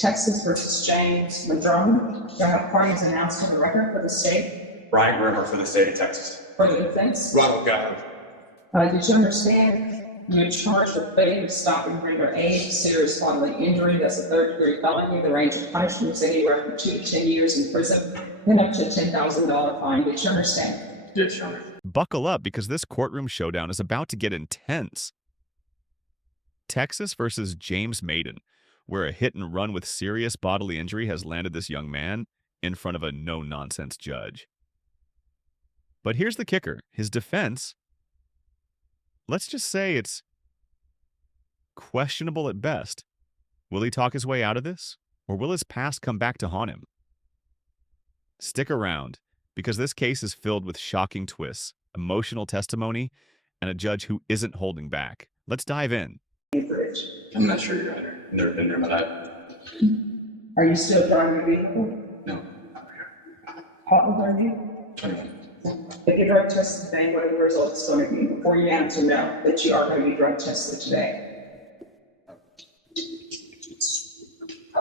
Texas versus James Madrone. Do I have parties announced on the record for the state? Brian Grimmer for the state of Texas. For the defense? Ronald Gavin. Did you understand you're charged with failing to stop and render aid, serious bodily injury? That's a third-degree felony. The range of punishment is anywhere from 2 to 10 years in prison and up to a $10,000 fine. Did you understand? Yes, Your Honor. Buckle up, because this courtroom showdown is about to get intense. Texas versus James Maiden, where a hit and run with serious bodily injury has landed this young man in front of a no-nonsense judge. But here's the kicker. His defense, let's just say it's questionable at best. Will he talk his way out of this? Or will his past come back to haunt him? Stick around, because this case is filled with shocking twists, emotional testimony, and a judge who isn't holding back. Let's dive in. I'm not sure, Your Honor. I've never been there in my life. Are you still driving the vehicle? No. How old are you? 21. If you drug tested today, what are the results going to be? Before you answer no, that you are going to be drug tested today.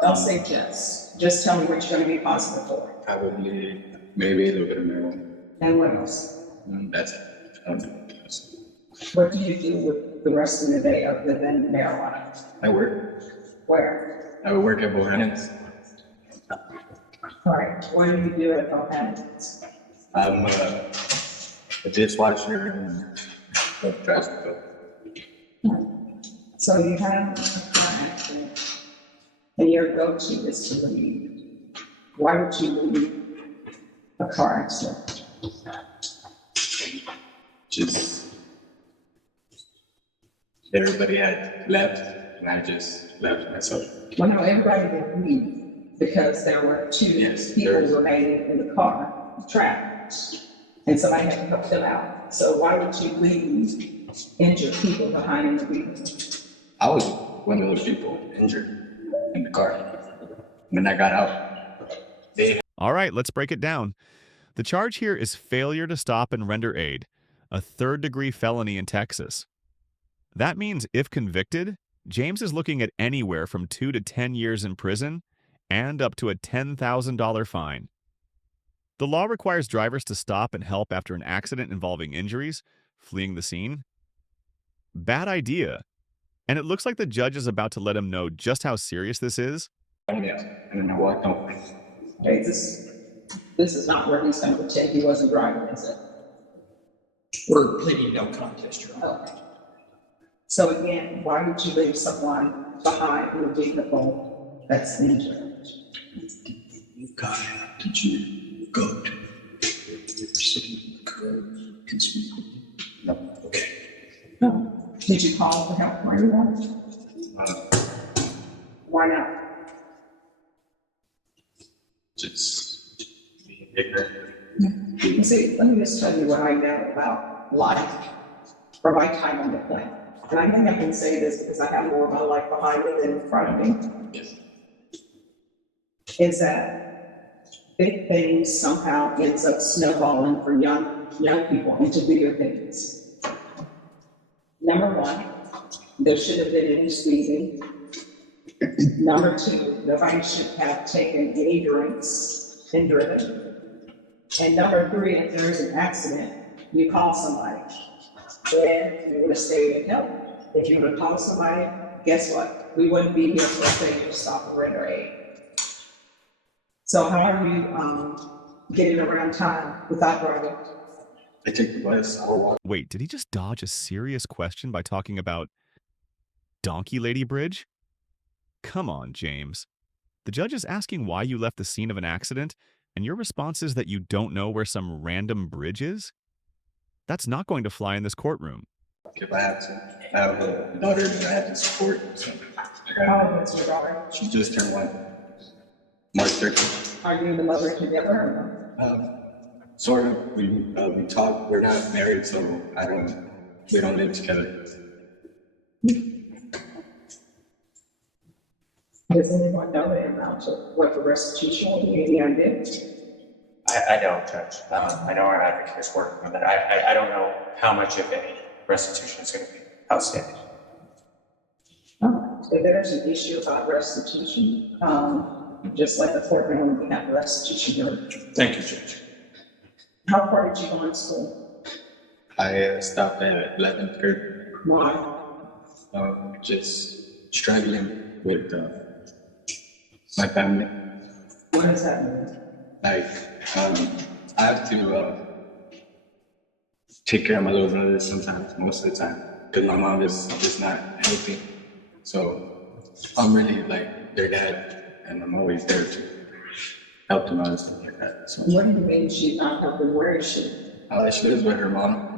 Don't say yes. Just tell me what you're going to be positive for. Probably, maybe a little bit of marijuana. And what else? That's it. I don't know. What do you do with the rest of the day other than marijuana? I work. Where? I would work at Bohannon's. All right. What do you do at Defendant? I'm a dishwasher and a Transcript. So you have a car accident, and your go-to is to leave. Why would you leave a car accident? Just everybody had left, and I just left myself. Well, no, everybody did leave because there were two Yes, people there's- remaining in the car, trapped, and somebody had to help them out. So why would you leave injured people behind in the vehicle? I was one of those people injured in the car. When I got out, they All right, let's break it down. The charge here is failure to stop and render aid, a third-degree felony in Texas. That means if convicted, James is looking at anywhere from 2 to 10 years in prison and up to a $10,000 fine. The law requires drivers to stop and help after an accident involving injuries, fleeing the scene. Bad idea. And it looks like the judge is about to let him know just how serious this is. yeah, and I walked home. Okay, this is not where he's going to take. He wasn't driving, is it? We're pleading no contest, Your Honor. Okay. So again, why would you leave someone behind in a vehicle that's injured? You've got to you go to sitting can speak with you. No. Okay. No. Did you call for help where you were? Why not? Just being ignorant. You see, let me just tell you what I know about life or my time on the planet. And I think I can say this because I have more of my life behind me than in front of me. Yes. Is that big things somehow ends up snowballing for young people into bigger things. Number one, there should have been any speeding. Number two, nobody should have taken any drinks and driven. And number three, if there's an accident, you call somebody. And you would have stayed and helped. If you would have called somebody, guess what? We wouldn't be here for a failure to stop and render aid. So how are you getting around time without driving? I take the bus, I will walk. Wait, did he just dodge a serious question by talking about Donkey Lady Bridge? Come on, James. The judge is asking why you left the scene of an accident, and your response is that you don't know where some random bridge is? That's not going to fly in this courtroom. If I have to. I have a daughter that I have to support. So How old is your daughter? she just turned 1. March 13th. Are you and the mother together? Sort of. We talk. We're not married, so we don't live together. Does anyone know the amount of what the restitution will be? Any idea? I don't, Judge. I know our advocate is working on it. I don't know how much, if any, restitution is going to be outstanding. All if there's an issue about restitution, just like the courtroom, we have restitution hearing. Thank you, Judge. How far did you go in school? I stopped at 11th grade. Why? Just struggling with my family. What does that mean? Like, I have to take care of my little brother sometimes, most of the time, because my mom is just not healthy. So I'm really like their dad, and I'm always there to help them out and stuff like that. So What do you mean she's not helping? Where is she? she lives with her mom.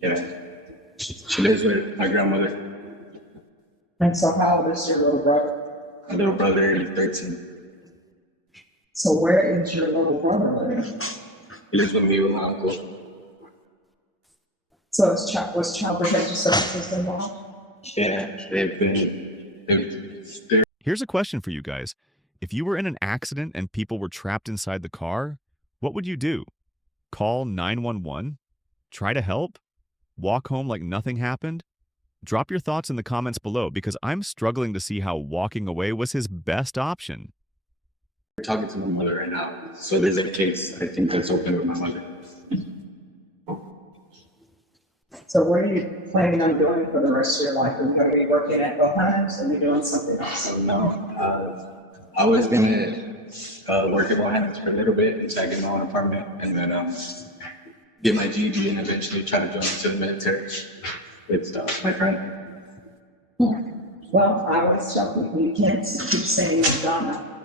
Yeah, she lives with my grandmother. And so how old is your little brother? My little brother is 13. So where is your little brother living? He lives with me with my uncle. So was child protective services involved? Yeah, they're Here's a question for you guys. If you were in an accident and people were trapped inside the car, what would you do? Call 911? Try to help? Walk home like nothing happened? Drop your thoughts in the comments below because I'm struggling to see how walking away was his best option. talking to my mother right now. So there's a case, I think, that's open with my mother. So what are you planning on doing for the rest of your life? Are you going to be working at Bohan's or are you doing something else? So now, I was gonna work at Bohan's for a little bit until I get my own apartment, and then get my GED and eventually try to join into the military with my friend. Well, I always tell people, you can't keep saying you're gonna,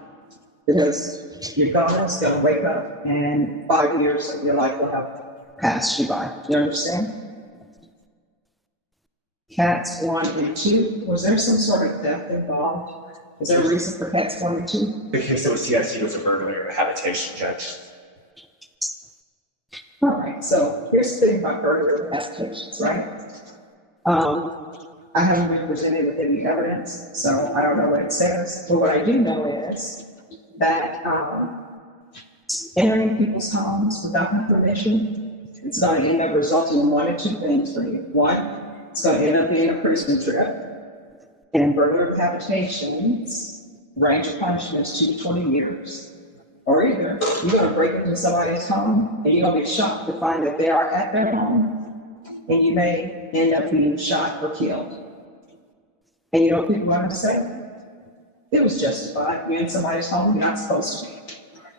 because your gonna is going to wake up and 5 years of your life will have passed you by. You understand? Cats 1 and 2, was there some sort of theft involved? Is there a reason for cats 1 and 2? Because it was, yes, he was a burglary habitation, Judge. All right, so here's the thing about burglary habitations, right? I haven't been presented with any evidence, so I don't know what it says. But what I do know is that entering people's homes without their permission, it's going to end up resulting in one of two things for you. One, it's going to end up being a prison trip. And burglary habitations range of punishments 2 to 20 years. Or either you're going to break into somebody's home and you're going to be shocked to find that they are at their home, and you may end up being shot or killed. And you know what people are going to say? It was justified. You're in somebody's home, you're not supposed to be.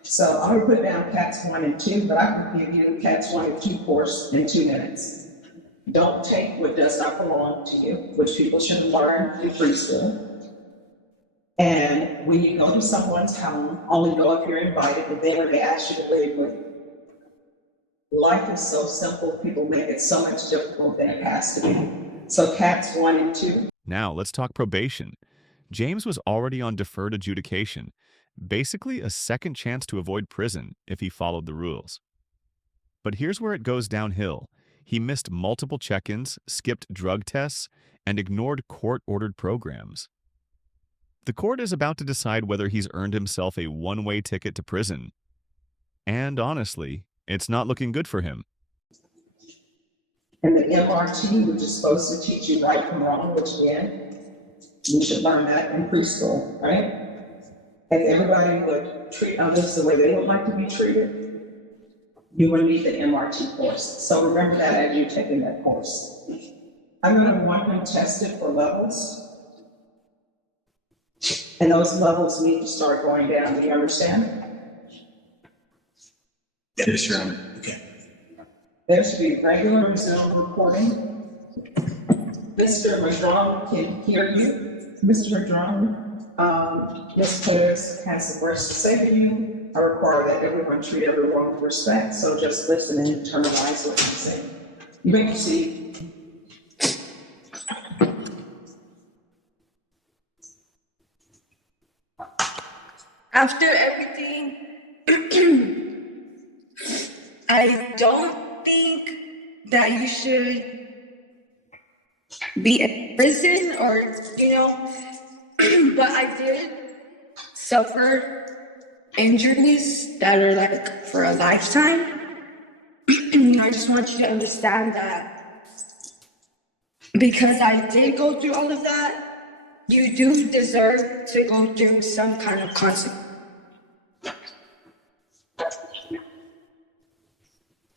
So I'm going to put down cats 1 and 2, but I can give you cats 1 and 2 course in 2 minutes. Don't take what does not belong to you, which people should learn in preschool. And when you go to someone's home, only go if you're invited, and then when they ask you to leave. Life is so simple, people make it so much difficult than it has to be. So cats 1 and 2. Now, let's talk probation. James was already on deferred adjudication, basically a second chance to avoid prison if he followed the rules. But here's where it goes downhill. He missed multiple check-ins, skipped drug tests, and ignored court-ordered programs. The court is about to decide whether he's earned himself a one-way ticket to prison. And honestly, it's not looking good for him. And the MRT, which is supposed to teach you right from wrong, which again, you should learn that in preschool, right? And everybody would treat others the way they would like to be treated. You would need the MRT course. So remember that as you're taking that course. I'm going to want them tested for levels. And those levels need to start going down. Do you understand? Yes, Your Honor. Okay. There should be regular Zoom recording. Mr. Madron can hear you. Mr. Madron, Ms. Peters has the words to say to you. I require that everyone treat everyone with respect, so just listen and internalize what you say. You may proceed. After everything, I don't think that you should be in prison or, but I did suffer injuries that are like for a lifetime. I just want you to understand that because I did go through all of that, you do deserve to go through some kind of consequence.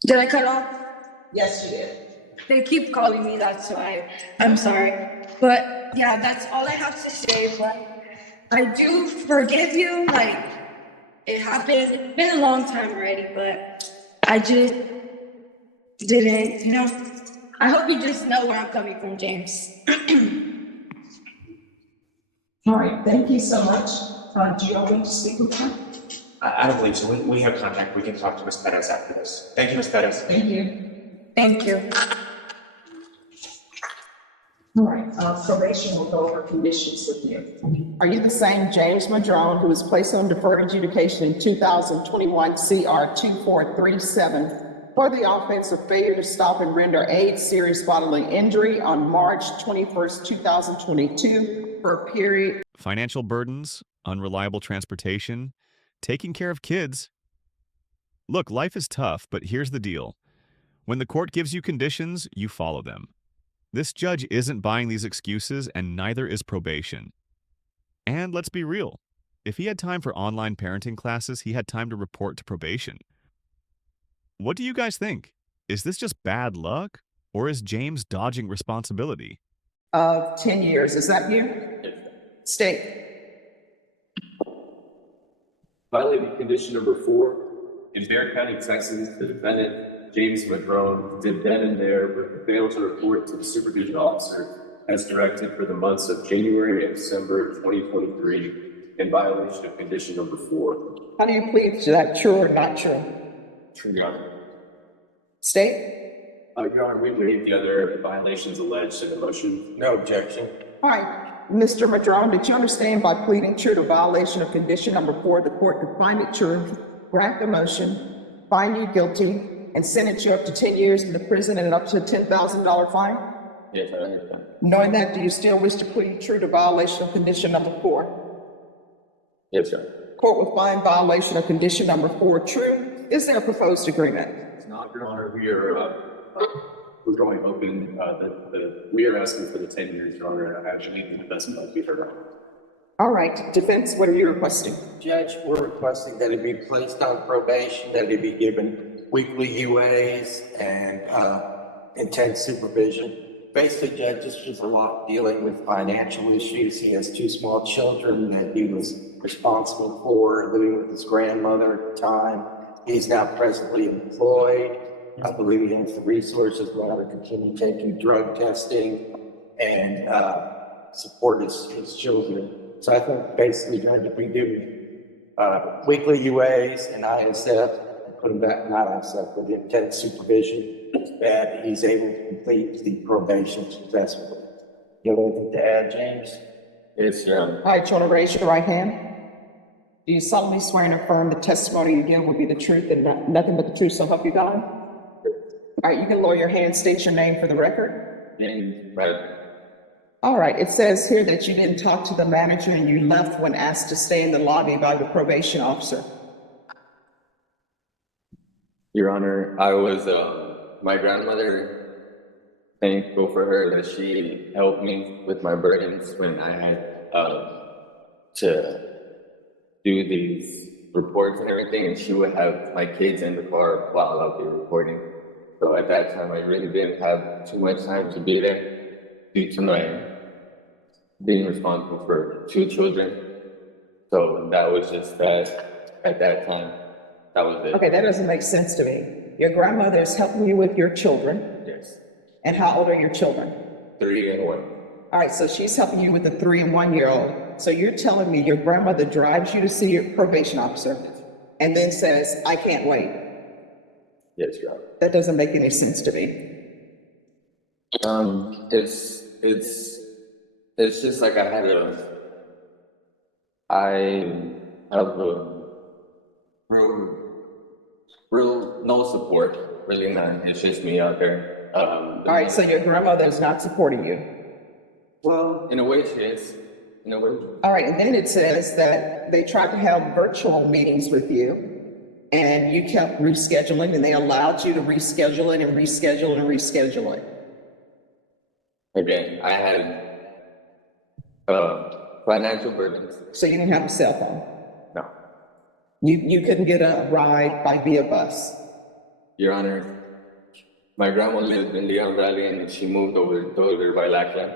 Did I cut off? Yes, you did. They keep calling me, that's why. I'm sorry. But yeah, that's all I have to say. But I do forgive you. Like, it happened. It's been a long time already, but I just didn't, I hope you just know where I'm coming from, James. All right, thank you so much. Do you all want to speak with her? I don't believe so. We have contact. We can talk to Ms. Pettis after this. Thank you, Ms. Pettis. Thank you. Thank you. All right, probation will go over conditions with you. Are you the same James Madrone who was placed on deferred adjudication in 2021 CR 2437 for the offense of failure to stop and render aid, serious bodily injury on March 21st, 2022 for a period? Financial burdens, unreliable transportation, taking care of kids. Look, life is tough, but here's the deal. When the court gives you conditions, you follow them. This judge isn't buying these excuses, and neither is probation. And let's be real. If he had time for online parenting classes, he had time to report to probation. What do you guys think? Is this just bad luck, or is James dodging responsibility? 10 years, is that you? State. Violating condition number 4, in Bexar County, Texas, the defendant, James Madrone, did then and there but failed to report to the supervision officer as directed for the months of January and December 2023 in violation of condition number 4. How do you plead to that, true or not true? True, Your Honor. State. Your Honor, we waive the other violations alleged in the motion. No objection. All right, Mr. Madrone, did you understand by pleading true to violation of condition number 4, the court could find it true, grant the motion, find you guilty, and sentence you up to 10 years in the prison and up to a $10,000 fine? Yes, I understand. Knowing that, do you still wish to plead true to violation of condition number 4? Yes, Your Honor. Court will find violation of condition number 4 true. Is there a proposed agreement? It's not, Your Honor. We're going open. We are asking for the 10 years, Your Honor. I actually think the best might be for All right, defense, what are you requesting? Judge, we're requesting that it be placed on probation, that it be given weekly UAs and intense supervision. Basically, Judge, this was a lot dealing with financial issues. He has 2 small children that he was responsible for, living with his grandmother at the time. He's now presently employed. I believe he has the resources now to continue taking drug testing and support his children. So I think basically going to be doing weekly UAs and ISF, and put him back, not ISF, but intense supervision, that he's able to complete the probation successfully. You have anything to add, James? Yes, Your Honor. All right, you want to raise your right hand? Do you solemnly swear and affirm the testimony you give will be the truth and nothing but the truth, so help you God? All right, you can lower your hand, state your name for the record. James Madrone. All right, it says here that you didn't talk to the manager and you left when asked to stay in the lobby by the probation officer. Your Honor, I was my grandmother, thankful for her that she helped me with my burdens when I had to do these reports and everything, and she would have my kids in the car while I'll be reporting. So at that time, I really didn't have too much time to be there due to my being responsible for 2 children. So that was just that at that time. That was it. Okay, that doesn't make sense to me. Your grandmother is helping you with your children. Yes. And how old are your children? 3 and 1. All right, so she's helping you with the 3 and 1 year old. So you're telling me your grandmother drives you to see your probation officer and then says, I can't wait. Yes, Your Honor. That doesn't make any sense to me. It's just like I have a real no support, really none. It's just me out there. All right, so your grandmother is not supporting you. Well, in a way she is. In a way. All right, and then it says that they tried to have virtual meetings with you and you kept rescheduling and they allowed you to reschedule it and reschedule it and reschedule it. Again, I had financial burdens. So you didn't have a cell phone? No, You couldn't get a ride by via bus? Your Honor, my grandma lived in Leon Valley and she moved over by Lackland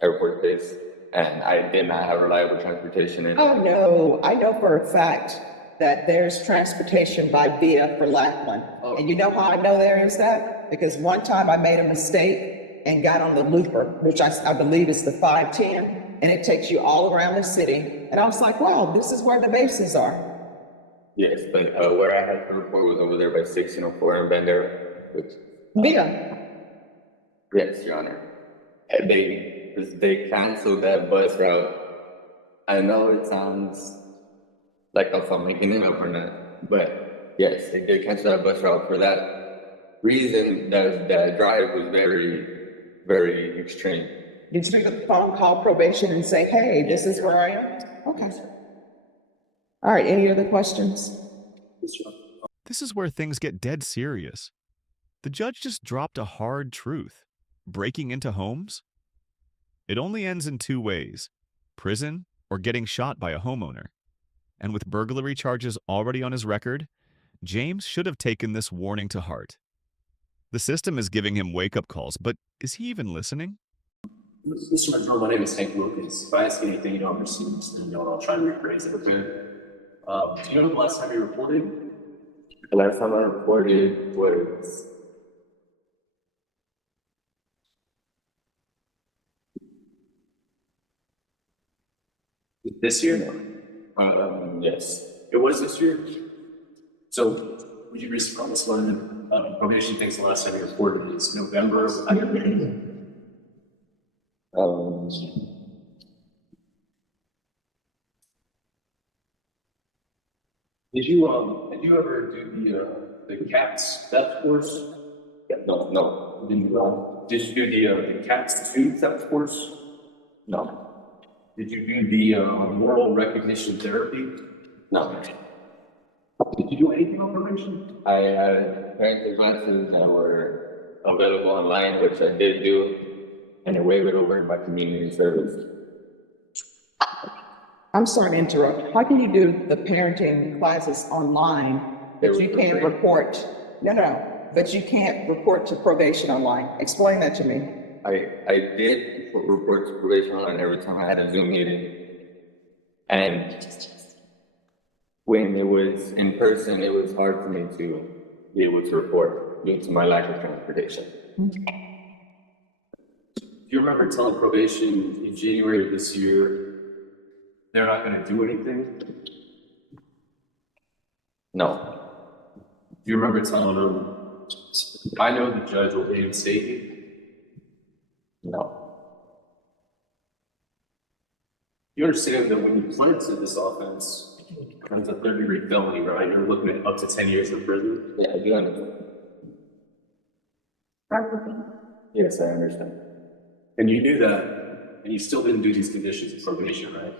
Airport Base, and I did not have reliable transportation. Oh, no, I know for a fact that there's transportation by via for Lackland. And you know how I know there is that? Because one time I made a mistake and got on the looper, which I believe is the 510, and it takes you all around the city. And I was like, wow, this is where the bases are. Yes, but where I had to report was over there by 1604 in Bandera, which, Via. yes, Your Honor. And they canceled that bus route. I know it sounds like if I'm making it up or not, but yes, they did cancel that bus route for that reason. That drive was very, very extreme. Did you get the phone call probation and say, hey, this is where I am? Okay. All right, any other questions? This is where things get dead serious. The judge just dropped a hard truth. Breaking into homes? It only ends in two ways: prison or getting shot by a homeowner. And with burglary charges already on his record, James should have taken this warning to heart. The system is giving him wake-up calls, but is he even listening? Mr. Monroe, my name is Hank Wilkins. If I ask you anything you don't understand, I'll try to rephrase it, okay? Do you know the last time you reported? The last time I reported was This year? yes. It was this year? So, would you recently promise learn probation thinks the last time you reported is November? Did you ever do the CATS theft course? No. Did you do the CATS 2 theft course? No. Did you do the moral recognition therapy? No. Did you do anything on probation? I had parenting classes that were available online, which I did do, and I waived over my community service. I'm sorry to interrupt. How can you do the parenting classes online, but you can't report? No, but you can't report to probation online. Explain that to me. I did report to probation online every time I had a Zoom meeting, and when it was in person, it was hard for me to be able to report due to my lack of transportation. Do you remember telling probation in January of this year they're not going to do anything? No. Do you remember telling them, I know the judge will reinstate you? No. You understand that when you pled to this offense, it's a third-degree felony, right? You're looking at up to 10 years in prison. Yeah, I do understand. Yes, I understand. And you knew that, and you still didn't do these conditions of probation, right?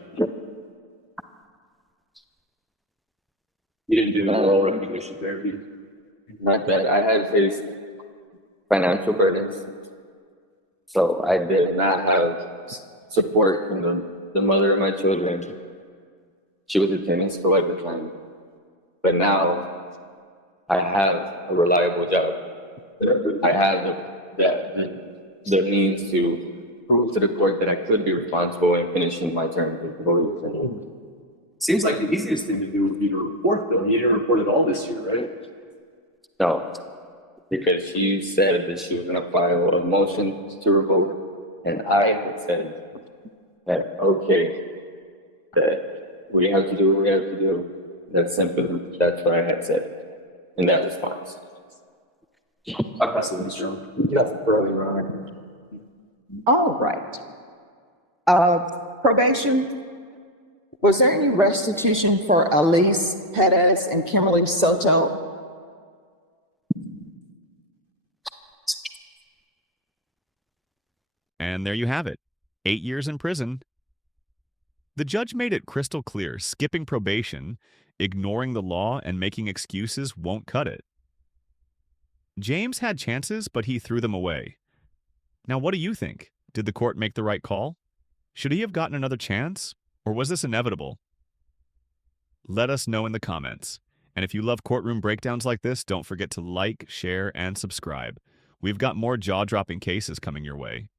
You didn't do the moral recognition therapy? Not that I had faced financial burdens, so I did not have support from the mother of my children. She was attending school at the time, but now I have a reliable job. I have the means to prove to the court that I could be responsible in finishing my term of probation. Seems like the easiest thing to do would be to report, though. You didn't report at all this year, right? No, because she said that she was going to file a motion to revoke, and I had said that, okay, that we have to do what we have to do. That's simple. That's what I had said in that response. I pass it, Mr. Chairman. You have to thoroughly run. All right. Probation. Was there any restitution for Elise Perez and Kimberly Soto? And there you have it. 8 years in prison. The judge made it crystal clear skipping probation, ignoring the law, and making excuses won't cut it. James had chances, but he threw them away. Now, what do you think? Did the court make the right call? Should he have gotten another chance? Or was this inevitable? Let us know in the comments. And if you love courtroom breakdowns like this, don't forget to like, share, and subscribe. We've got more jaw-dropping cases coming your way.